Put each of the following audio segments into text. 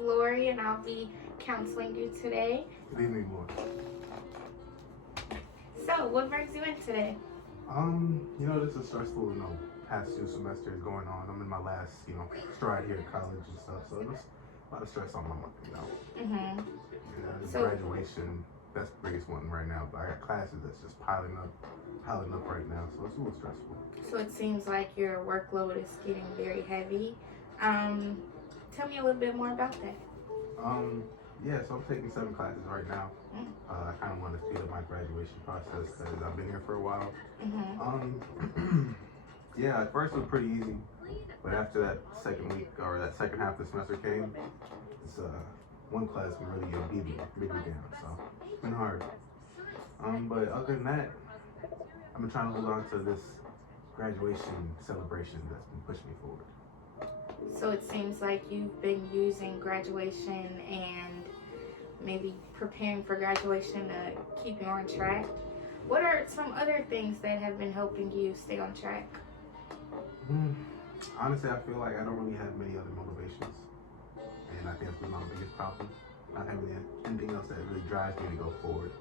Lori, and I'll be counseling you today. Good evening, Lord. So, what brings you in today? This is stressful, past 2 semesters going on. I'm in my last, stride here at college and stuff, so there's a lot of stress on my mind, So- graduation, that's the biggest one right now, but I got classes that's just piling up right now, so it's a little stressful. So it seems like your workload is getting very heavy. Tell me a little bit more about that. So I'm taking 7 classes right now. I kind of want to speed up my graduation process because I've been here for a while. At first it was pretty easy, but after that second week or that second half of the semester came, it's one class can really beat me down, so it's been hard. But other than that, I've been trying to hold on to this graduation celebration that's been pushing me forward. So it seems like you've been using graduation and maybe preparing for graduation to keep you on track. What are some other things that have been helping you stay on track? Honestly, I feel like I don't really have many other motivations, and I think that's been my biggest problem. Not having anything else that really drives me to go forward.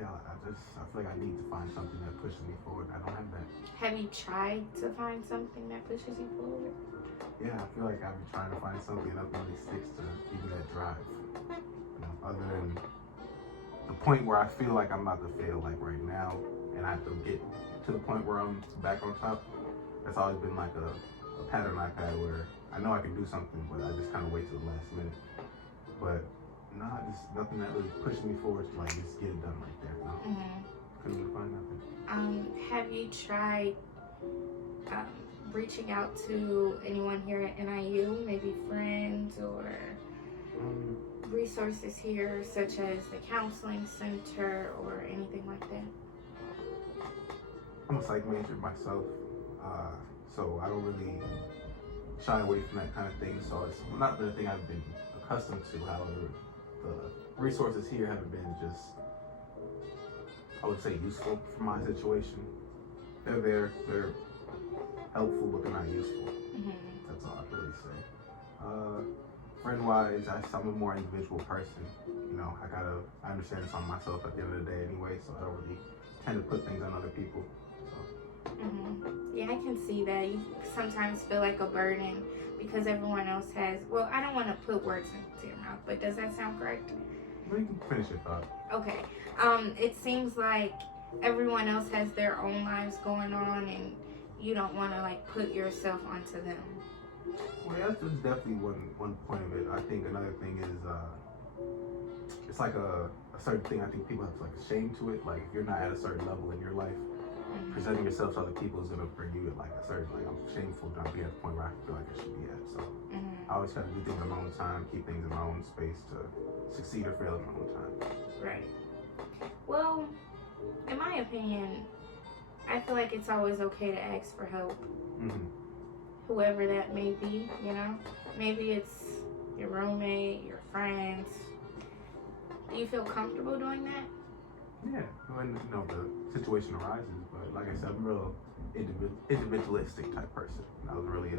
I feel like I need to find something that pushes me forward. I don't have that. Have you tried to find something that pushes you forward? Yeah, I feel like I've been trying to find something that really sticks to give me that drive. Other than the point where I feel like I'm about to fail, like right now, and I have to get to the point where I'm back on top. That's always been like a pattern I've had where I know I can do something, but I just kind of wait till the last minute. But just nothing that really pushed me forward to like just get it done right there. Couldn't really find nothing. Have you tried reaching out to anyone here at NIU, maybe friends or resources here, such as the counseling center or anything like that? I'm a psych major myself, so I don't really shy away from that kind of thing. So it's not been a thing I've been accustomed to. However, the resources here haven't been just, I would say, useful for my situation. They're there, they're helpful, but they're not useful. That's all I can really say. Friend-wise, I'm a more individual person. I understand it's on myself at the end of the day anyway, so I don't really tend to put things on other people. Yeah, I can see that. You sometimes feel like a burden because everyone else has, well, I don't want to put words into your mouth, but does that sound correct? Well, you can finish your thought. Okay. It seems like everyone else has their own lives going on and you don't want to like put yourself onto them. Well, that's definitely one point of it. I think another thing is it's like a certain thing I think people have like a shame to it. Like if you're not at a certain level in your life, presenting yourself to other people is gonna bring you at like a certain, like, I'm shameful to not be at the point where I feel like I should be at. So I always try to do things in my own time, keep things in my own space to succeed or fail in my own time. Right. Well, in my opinion, I feel like it's always okay to ask for help. Whoever that may be, maybe it's your roommate, your friends. Do you feel comfortable doing that? Yeah, when the situation arises, but like I said, I'm a real individualistic type person. I was really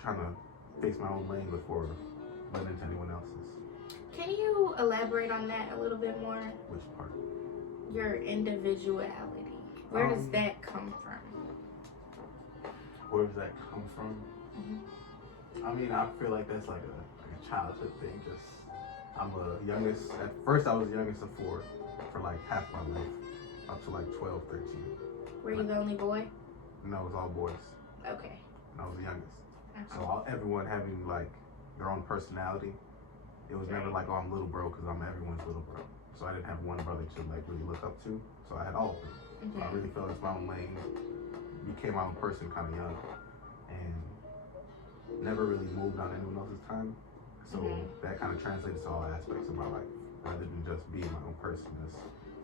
trying to face my own lane before letting into anyone else's. Can you elaborate on that a little bit more? Which part? Your individuality. Where does that come from? Where does that come from? I mean, I feel like that's like a childhood thing. Just I'm the youngest. At first, I was the youngest of 4 for like half my life, up to like 12, 13. Were you the only boy? No, it was all boys. Okay. And I was the youngest. So everyone having like their own personality. It was never like, oh, I'm little bro because I'm everyone's little bro. So I didn't have one brother to like really look up to. So I had all of them. So I really felt it's my own lane. Became my own person kind of young, and never really moved on anyone else's time. So that kind of translates to all aspects of my life, rather than just being my own person, just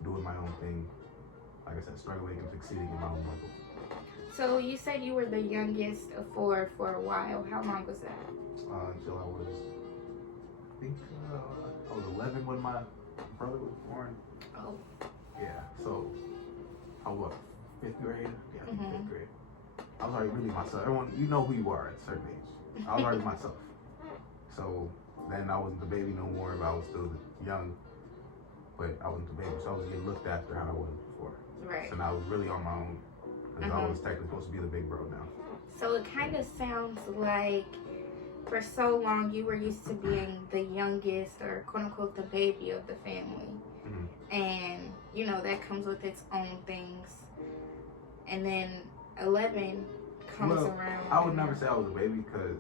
doing my own thing. Like I said, struggling and succeeding in my own level. So you said you were the youngest of 4 for a while. How long was that? Until I was, I think I was 11 when my brother was born. Oh. Yeah. So I was 5th grade. Yeah, I think 5th grade. I was already really myself. Everyone, you know who you are at a certain age. I was already myself. So then I wasn't the baby no more, but I was still young. But I wasn't the baby, so I was getting looked after how I was before. Right. So now I was really on my own, because I was technically supposed to be the big bro now. So it kind of sounds like for so long you were used to being the youngest, or quote unquote the baby of the family. And you know that comes with its own things. And then 11 comes around. I would never say I was a baby, because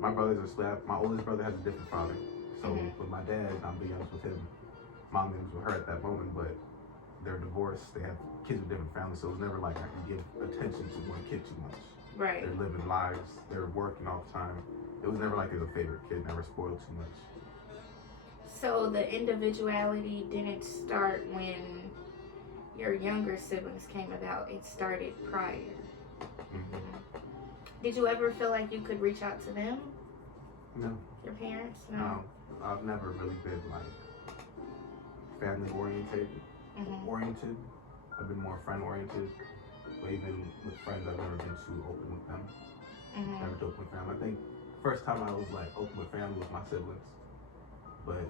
my brothers are split. My oldest brother has a different father. So with my dad, I'm the youngest with him. Mom was with her at that moment, but they're divorced. They have kids with different families, so it was never like I could give attention to one kid too much. Right. They're living lives. They're working all the time. It was never like they were a favorite kid. Never spoiled too much. So the individuality didn't start when your younger siblings came about. It started prior. Did you ever feel like you could reach out to them? No. Your parents? No. I've never really been like family oriented. I've been more friend oriented. But even with friends, I've never been too open with them. Never too open with family. I think the first time I was like open with family was my siblings. But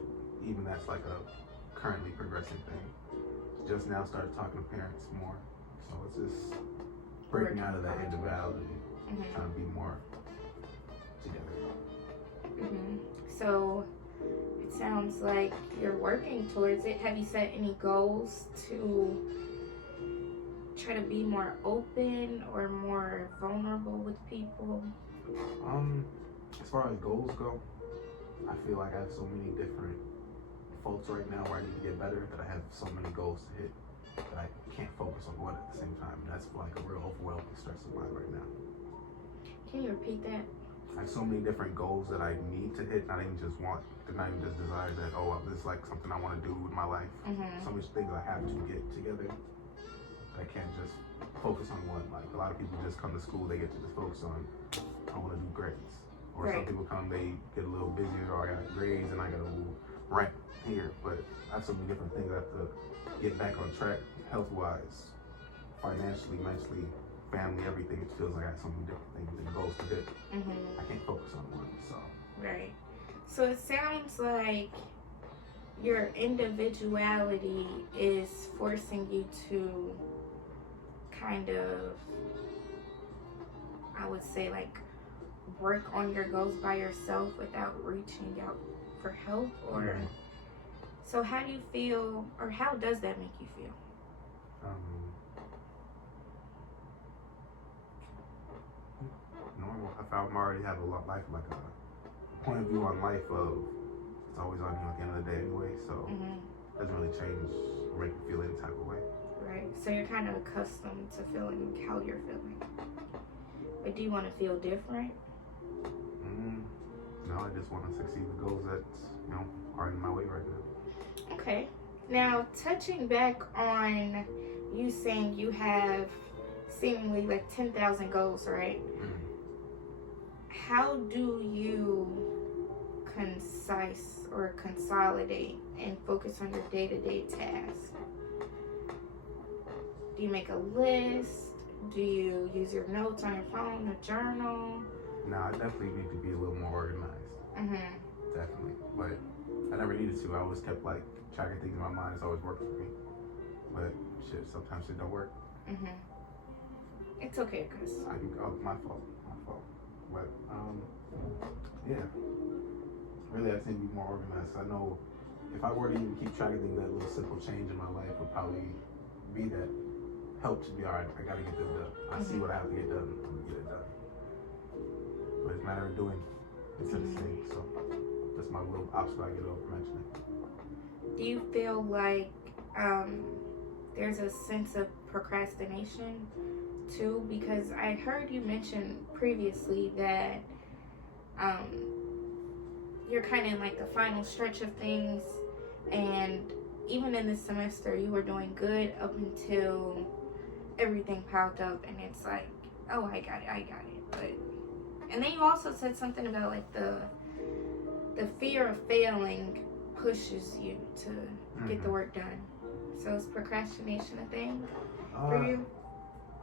even that's like a currently progressing thing. Just now started talking to parents more. So it's just breaking out of that individuality, trying to be more together. So it sounds like you're working towards it. Have you set any goals to try to be more open or more vulnerable with people? As far as goals go, I feel like I have so many different faults right now where I need to get better, that I have so many goals to hit that I can't focus on one at the same time. That's like a real overwhelming stress of mine right now. Can you repeat that? I have so many different goals that I need to hit, not even just want, not even just desires that, this is like something I want to do with my life. So many things I have to get together. I can't just focus on one. Like a lot of people just come to school, they get to just focus on, I want to do grades. Or some people come, they get a little busier, or I got grades and I got to rank here. But I have so many different things I have to get back on track, health-wise, financially, mentally, family, everything. It feels like I have so many different things and goals to hit. I can't focus on one, so. Right. So it sounds like your individuality is forcing you to kind of, I would say, like, work on your goals by yourself without reaching out for help, or so how do you feel, or how does that make you feel? Normal. I'm already have a lot life, like a point of view on life of it's always on you at the end of the day anyway, so it doesn't really change or make you feel any type of way. Right. So you're kind of accustomed to feeling how you're feeling. But do you want to feel different? No, I just want to succeed with goals that, are in my way right now. Okay. Now, touching back on you saying you have seemingly like 10,000 goals, right? How do you concise or consolidate and focus on your day-to-day tasks? Do you make a list? Do you use your notes on your phone, a journal? No, I definitely need to be a little more organized. Definitely. But I never needed to. I always kept like tracking things in my mind. It's always worked for me. But shit, sometimes it don't work. It's okay, Chris. My fault. But yeah. Really, I tend to be more organized. I know if I were to even keep track of things, that little simple change in my life would probably be that help to be alright. I gotta get this done. I see what I have to get done. I'm gonna get it done. But it's a matter of doing instead of saying. So that's my little obstacle I get over mentioning. Do you feel like there's a sense of procrastination too? Because I heard you mention previously that you're kind of in like the final stretch of things, and even in this semester you were doing good up until everything piled up, and it's like, oh, I got it. But and then you also said something about like the fear of failing pushes you to get the work done. So is procrastination a thing for you?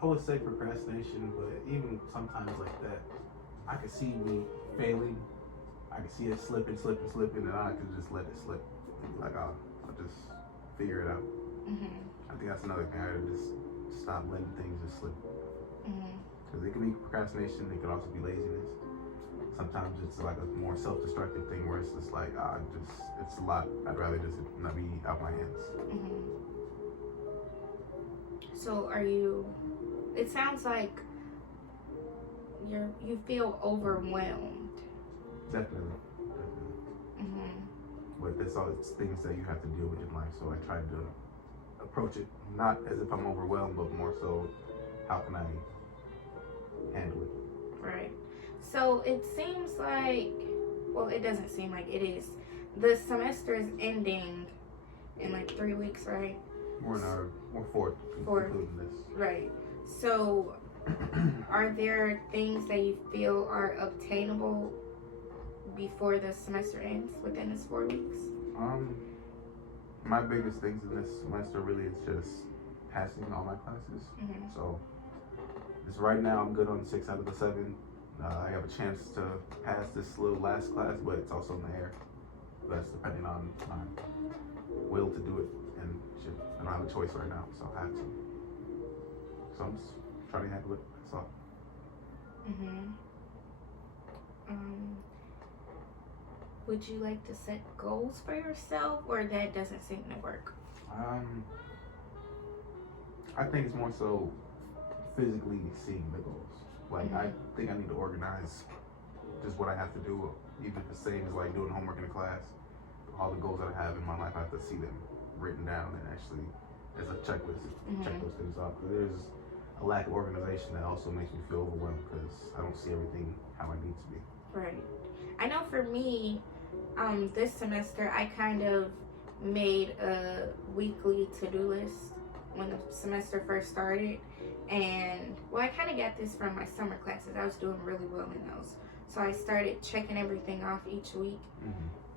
would say procrastination, but even sometimes like that, I could see me failing. I could see it slipping, and I could just let it slip. Like I'll just figure it out. I think that's another thing. I gotta just stop letting things just slip. Because it could be procrastination. It could also be laziness. Sometimes it's like a more self-destructive thing where it's just like, it's a lot. I'd rather just not be out my hands. So it sounds like you feel overwhelmed. Definitely. But that's all, it's things that you have to deal with in life. So I try to approach it not as if I'm overwhelmed, but more so, how can I handle it? Right. So it seems like, well, it doesn't seem like it is. The semester is ending in like 3 weeks, right? We're four, including this. Right. So are there things that you feel are obtainable before the semester ends within this 4 weeks? My biggest things in this semester really is just passing all my classes. So just right now I'm good on 6 out of the 7. I have a chance to pass this little last class, but it's also in the air. That's depending on my will to do it, and shit, I don't have a choice right now, so I have to. So I'm just trying to handle it. That's all. Would you like to set goals for yourself, or that doesn't seem to work? I think it's more so physically seeing the goals. Like, I think I need to organize just what I have to do, even if the same as like doing homework in a class. All the goals that I have in my life, I have to see them written down and actually as a checklist, check those things off. There's a lack of organization that also makes me feel overwhelmed because I don't see everything how I need to be. Right. I know for me, this semester, I kind of made a weekly to-do list when the semester first started. And, well, I kind of got this from my summer classes. I was doing really well in those. So I started checking everything off each week.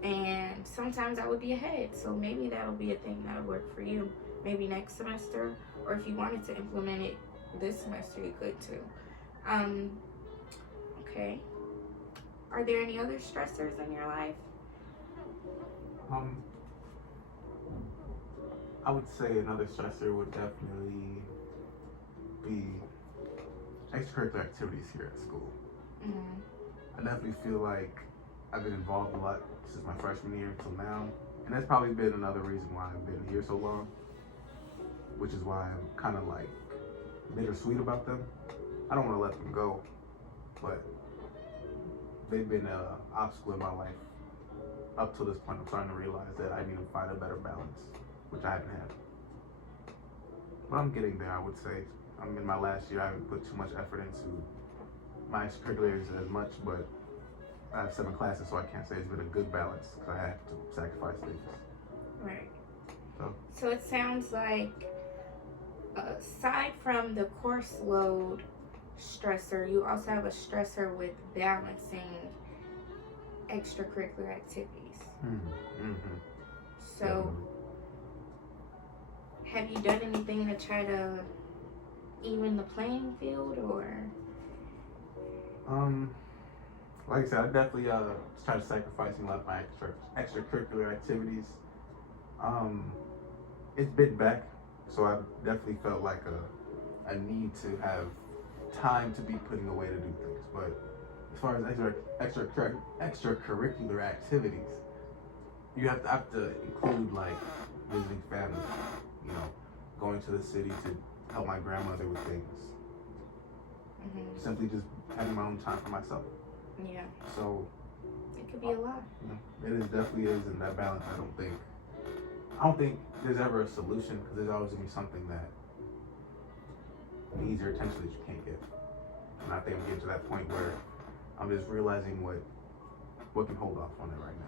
And sometimes I would be ahead. So maybe that'll be a thing that'll work for you. Maybe next semester. Or if you wanted to implement it this semester, you could too. Okay. Are there any other stressors in your life? I would say another stressor would definitely be extracurricular activities here at school. I definitely feel like I've been involved a lot since my freshman year until now, and that's probably been another reason why I've been here so long, which is why I'm kind of like bittersweet about them. I don't want to let them go, but they've been an obstacle in my life up to this point. I'm starting to realize that I need to find a better balance, which I haven't had. But I'm getting there, I would say. I'm in my last year. I haven't put too much effort into my extracurriculars as much, but I have 7 classes, so I can't say it's been a good balance because I had to sacrifice things. Right. So it sounds like, aside from the course load stressor, you also have a stressor with balancing extracurricular activities. So, have you done anything to try to even the playing field, or? Like I said, I definitely try to sacrificing a lot of my extracurricular activities. It's been back, so I definitely felt like a need to have time to be putting away to do things. But as far as extracurricular activities, you have to include like visiting family, going to the city to help my grandmother with things. Simply just having my own time for myself. Yeah. So it could be a lot. It definitely is, in that balance. I don't think there's ever a solution, because there's always gonna be something that needs your attention that you can't get. And I think I'm getting to that point where I'm just realizing what can hold off on it right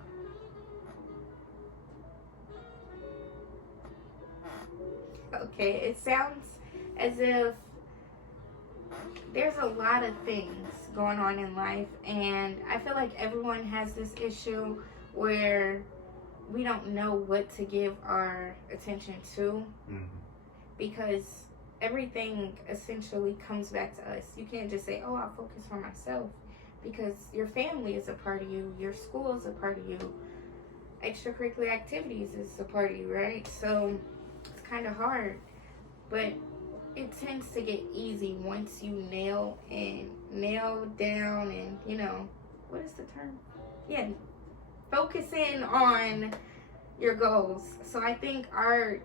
now. Okay, it sounds as if there's a lot of things going on in life, and I feel like everyone has this issue where we don't know what to give our attention to, because everything essentially comes back to us. You can't just say, oh, I'll focus on myself, because your family is a part of you, your school is a part of you, extracurricular activities is a part of you, right? So it's kind of hard, but it tends to get easy once you nail down and, what is the term? Yeah, focusing on your goals. So I think our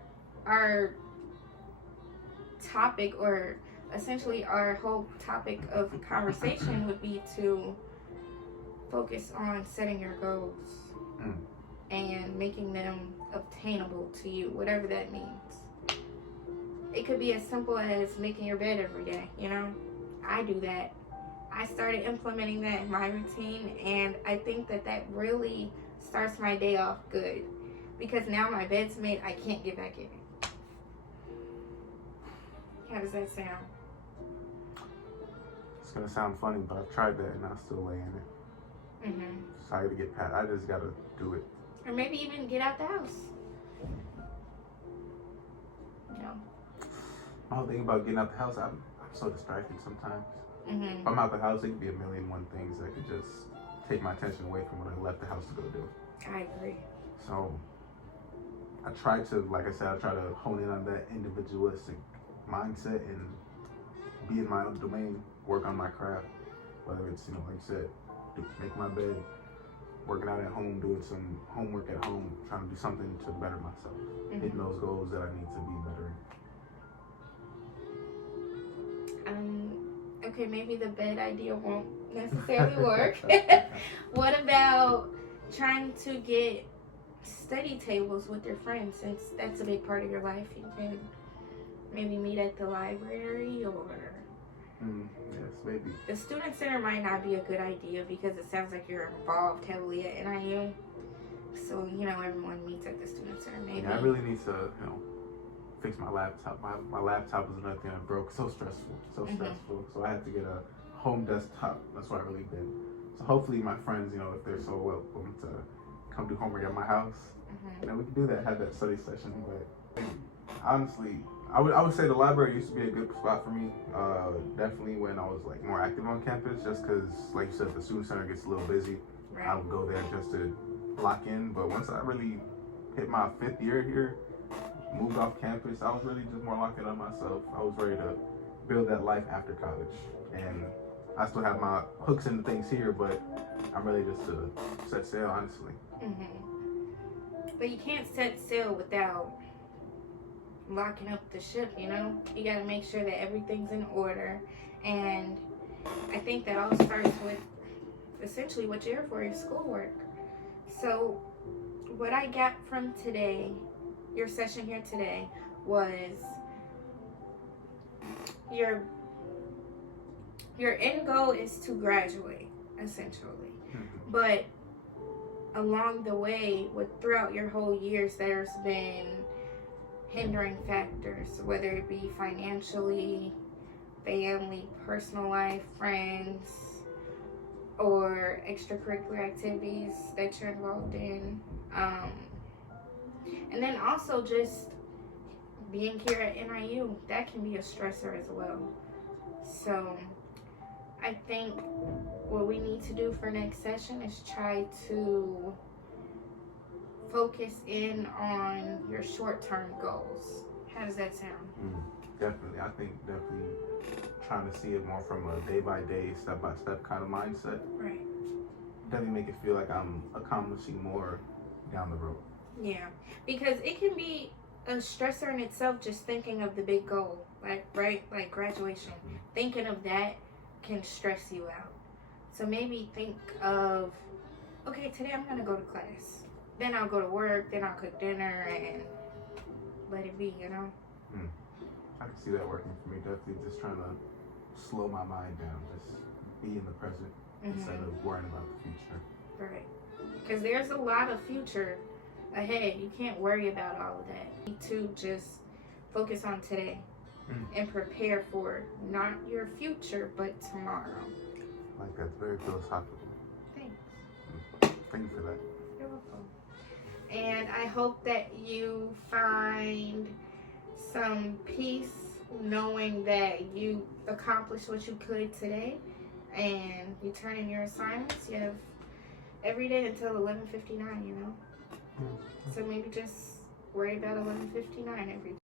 topic, or essentially our whole topic of conversation, would be to focus on setting your goals and making them obtainable to you, whatever that means. It could be as simple as making your bed every day, I do that. I started implementing that in my routine, and I think that really starts my day off good, because now my bed's made, I can't get back in it. How does that sound? It's gonna sound funny, but I've tried that and I still lay in it. Sorry to get past. I just gotta do it. Or maybe even get out the house. My whole thing about getting out the house, I'm so distracted sometimes. If I'm out the house, it could be a million and one things that could just take my attention away from what I left the house to go do. I agree. So I try to, like I said, I try to hone in on that individualistic mindset and be in my own domain, work on my craft, whether it's, like you said, make my bed, working out at home, doing some homework at home, trying to do something to better myself, hitting those goals that I need to be better in. Okay, maybe the bed idea won't necessarily work. What about trying to get study tables with your friends, since that's a big part of your life? You can maybe meet at the library, or yes, maybe. The student center might not be a good idea, because it sounds like you're involved heavily at NIU. So, everyone meets at the student center. Maybe. Yeah, I really need to, fix my laptop. My laptop was another thing that broke. So stressful. So I had to get a home desktop. That's what I really did. So hopefully my friends, if they're so welcome to come do homework at my house, we can do that, have that study session. But honestly, I would say the library used to be a good spot for me. Definitely when I was more active on campus, just because, like you said, the student center gets a little busy. Right. I would go there just to lock in. But once I really hit my 5th year here, moved off campus, I was really just more locked in on myself. I was ready to build that life after college, and I still have my hooks into things here, but I'm ready just to set sail, honestly. But you can't set sail without locking up the ship, you gotta make sure that everything's in order, and I think that all starts with essentially what you're here for, your schoolwork. So what I got from today, your session here today, was your end goal is to graduate, essentially. But along the way, throughout your whole years, there's been hindering factors, whether it be financially, family, personal life, friends, or extracurricular activities that you're involved in. And then also just being here at NIU, that can be a stressor as well. So I think what we need to do for next session is try to focus in on your short-term goals. How does that sound? Definitely. I think definitely trying to see it more from a day-by-day, step-by-step kind of mindset. Right. Definitely make it feel like I'm accomplishing more down the road. Yeah, because it can be a stressor in itself just thinking of the big goal, like graduation. Thinking of that can stress you out. So maybe think of, okay, today I'm going to go to class. Then I'll go to work, then I'll cook dinner, and let it be, I can see that working for me. Definitely just trying to slow my mind down, just be in the present instead of worrying about the future. Right. Because there's a lot of future ahead. You can't worry about all of that. You need to just focus on today and prepare for not your future, but tomorrow. Like, that's very philosophical. Thanks. Thank you for that. You're welcome. And I hope that you find some peace knowing that you accomplished what you could today and you turn in your assignments. You have every day until 11:59, you know? So maybe just worry about 11:59 every day.